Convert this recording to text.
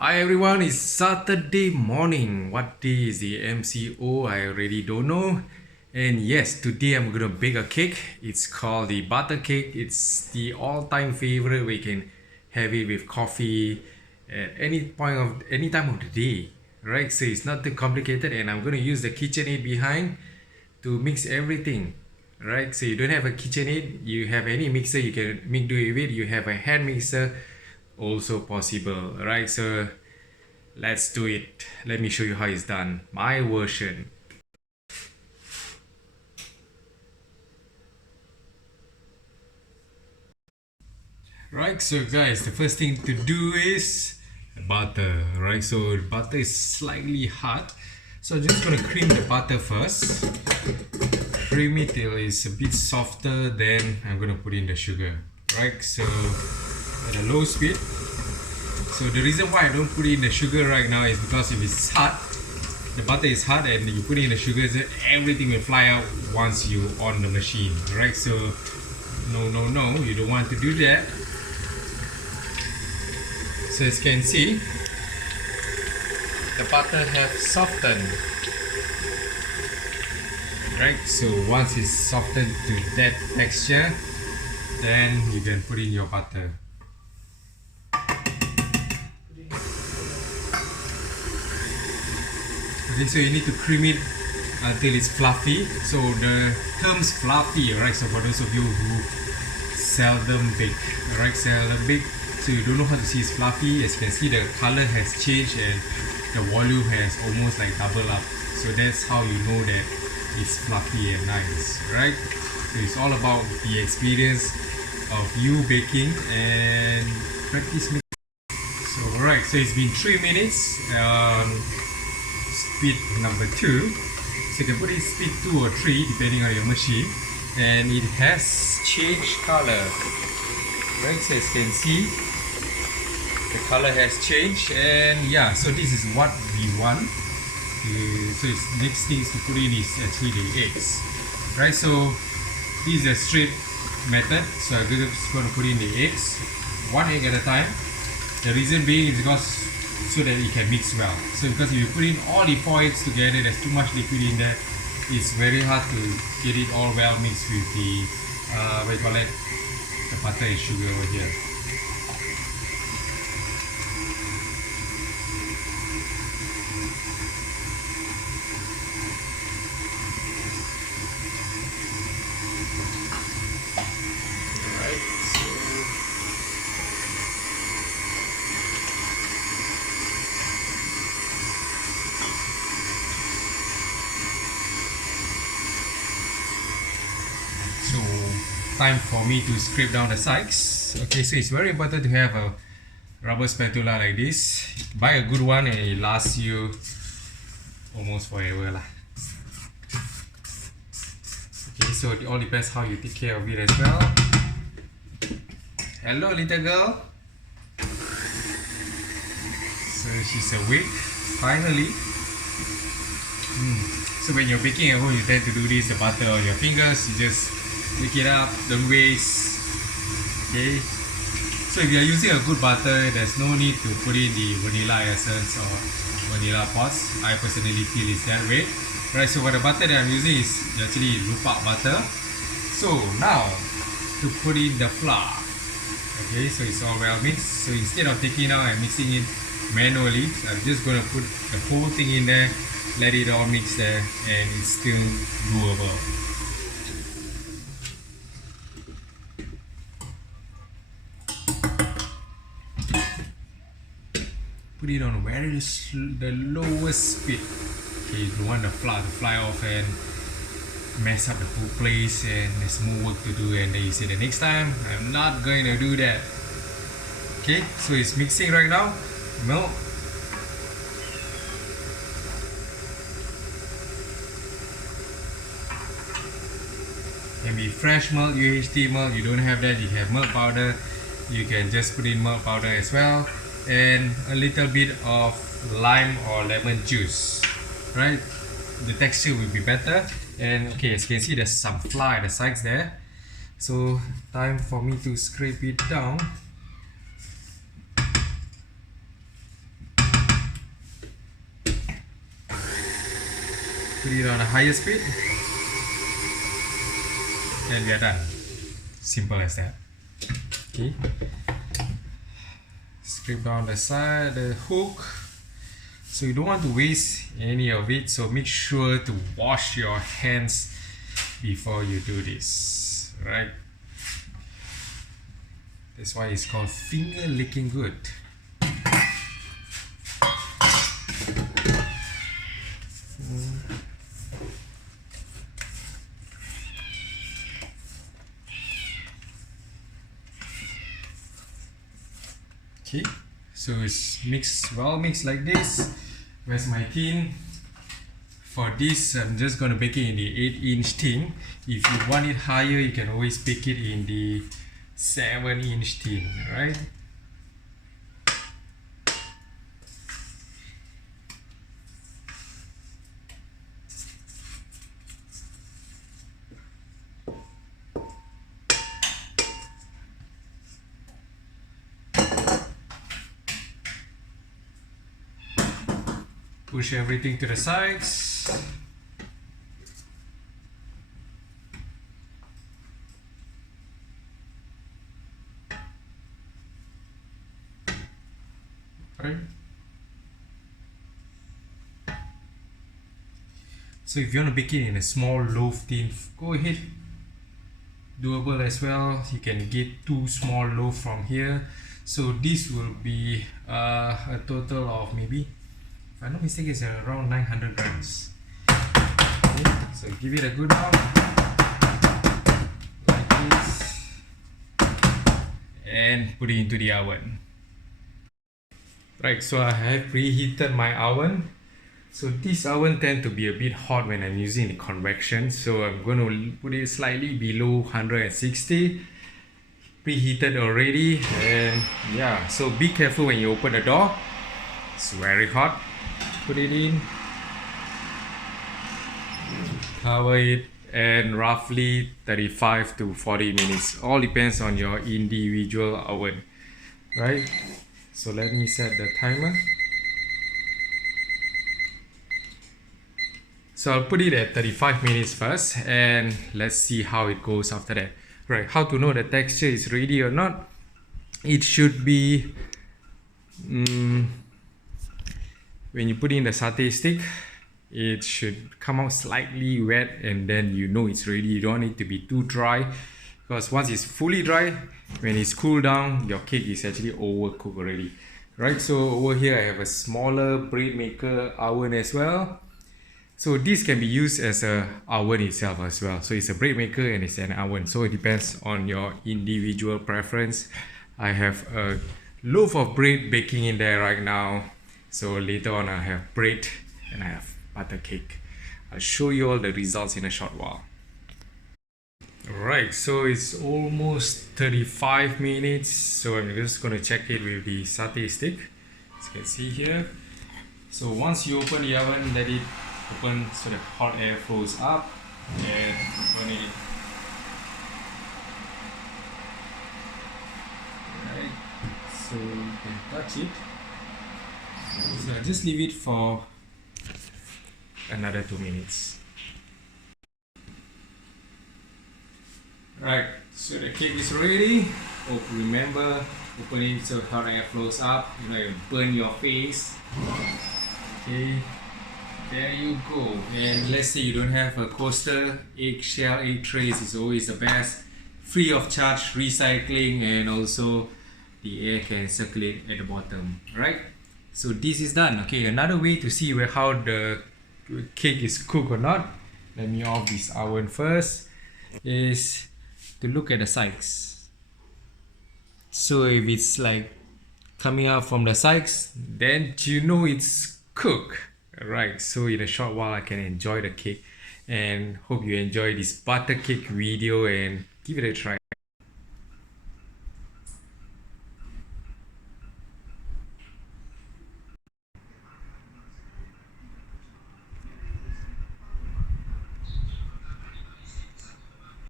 Hi everyone, it's Saturday morning. What day is the MCO? I already don't know. And yes, today I'm gonna bake a cake. It's called the butter cake. It's the all-time favorite. We can have it with coffee at any time of the day. Right? So it's not too complicated, and I'm gonna use the KitchenAid behind to mix everything. Right? So you don't have a KitchenAid, you have any mixer you can make do it with. You have a hand mixer, also possible. Right? So let's do it. Let me show you how it's done. My version. Right, so guys, the first thing to do is butter. Right, so butter is slightly hot. So I'm just gonna cream the butter first. Cream it till it's a bit softer, then I'm gonna put in the sugar. Right, so at a low speed. So the reason why I don't put in the sugar right now is because if it's hot, the butter is hot and you put in the sugar, everything will fly out once you on the machine. Right, so no, you don't want to do that. So as you can see, the butter have softened. Right, so once it's softened to that texture, then you can put in your butter. Okay, so you need to cream it until it's fluffy. So the term's fluffy, right? So for those of you who seldom bake, right? Seldom bake, so you don't know how to see it's fluffy. As you can see, the color has changed and the volume has almost like double up. So that's how you know that it's fluffy and nice, right? So it's all about the experience of you baking and practice making. So alright, so it's been 3 minutes. Speed number 2. So you can put it speed 2 or 3 depending on your machine, and it has changed color. Right, so as you can see, the color has changed, and yeah, so this is what we want. So it's next thing is to put in is actually the eggs. Right, so this is a straight method. So I'm just going to put in the eggs, one egg at a time. The reason being is because so that it can mix well. So because if you put in all the 4 eggs together, there's too much liquid in there. It's very hard to get it all well mixed with the what you call it, the butter and sugar over here. So time for me to scrape down the sides. Okay, so it's very important to have a rubber spatula like this. Buy a good one and it lasts you almost forever lah. Okay, so it all depends how you take care of it as well. Hello little girl. So she's awake finally. So when you're baking at home, you tend to do this, the butter on your fingers, you just pick it up, don't waste. Okay, so if you're using a good butter, there's no need to put in the vanilla essence or vanilla pods. I personally feel it's that way. Right, so for the butter that I'm using is actually lupak butter. So now to put in the flour. Okay, so it's all well mixed. So instead of taking out and mixing it manually, I'm just going to put the whole thing in there, let it all mix there, and it's still doable. Put it on the lowest speed. Okay, you don't want the flour to fly off and mess up the whole place, and there's more work to do, and then you say the next time I'm not going to do that. Okay, so it's mixing right now. Milk, can be fresh milk, UHT milk. You don't have that, you have milk powder, you can just put in milk powder as well, and a little bit of lime or lemon juice. Right, the texture will be better. And okay, as you can see, there's some flour at the sides there, so time for me to scrape it down. Put it on a higher speed. And we are done. Simple as that. Okay. Scrape down the side, the hook. So you don't want to waste any of it, so make sure to wash your hands before you do this, right? That's why it's called finger licking good. Okay, so it's well mixed like this. Where's my tin? For this, I'm just going to bake it in the 8-inch tin. If you want it higher, you can always bake it in the 7-inch tin, right? Push everything to the sides. Right. So if you want to bake it in a small loaf tin, go ahead. Doable as well. You can get 2 small loaves from here. So this will be a total of maybe, if I'm not mistaken, it's around 900 grams. Okay, so give it a good round, like this, and put it into the oven. Right, so I have preheated my oven. So this oven tends to be a bit hot when I'm using the convection, so I'm going to put it slightly below 160. Preheated already, and yeah, so be careful when you open the door. It's very hot. Put it in, cover it, and roughly 35 to 40 minutes. All depends on your individual oven, right? So let me set the timer. So I'll put it at 35 minutes first, and let's see how it goes after that. Right, how to know the texture is ready or not? It should be when you put in the satay stick, it should come out slightly wet, and then you know it's ready. You don't want it to be too dry, because once it's fully dry, when it's cooled down, your cake is actually overcooked already, right? So over here I have a smaller bread maker oven as well. So this can be used as a oven itself as well. So it's a bread maker and it's an oven. So it depends on your individual preference. I have a loaf of bread baking in there right now. So later on I have bread and I have butter cake. I'll show you all the results in a short while. Alright, so it's almost 35 minutes. So I'm just going to check it with the satay stick. As you can see here. So once you open the oven, let it open so the hot air flows up, and open it. Alright, so you can touch it. So I just leave it for another 2 minutes. Right, so the cake is ready. Oh, remember, open it so hot air flows up. You know, you burn your face. Okay. There you go. And let's say you don't have a coaster, eggshell, egg trays is always the best. Free of charge, recycling, and also the air can circulate at the bottom, right? So this is done. Okay, another way to see how the cake is cooked or not, let me off this oven first, is to look at the sides. So if it's like coming out from the sides, then you know it's cooked. Right, so in a short while I can enjoy the cake, and hope you enjoy this butter cake video and give it a try.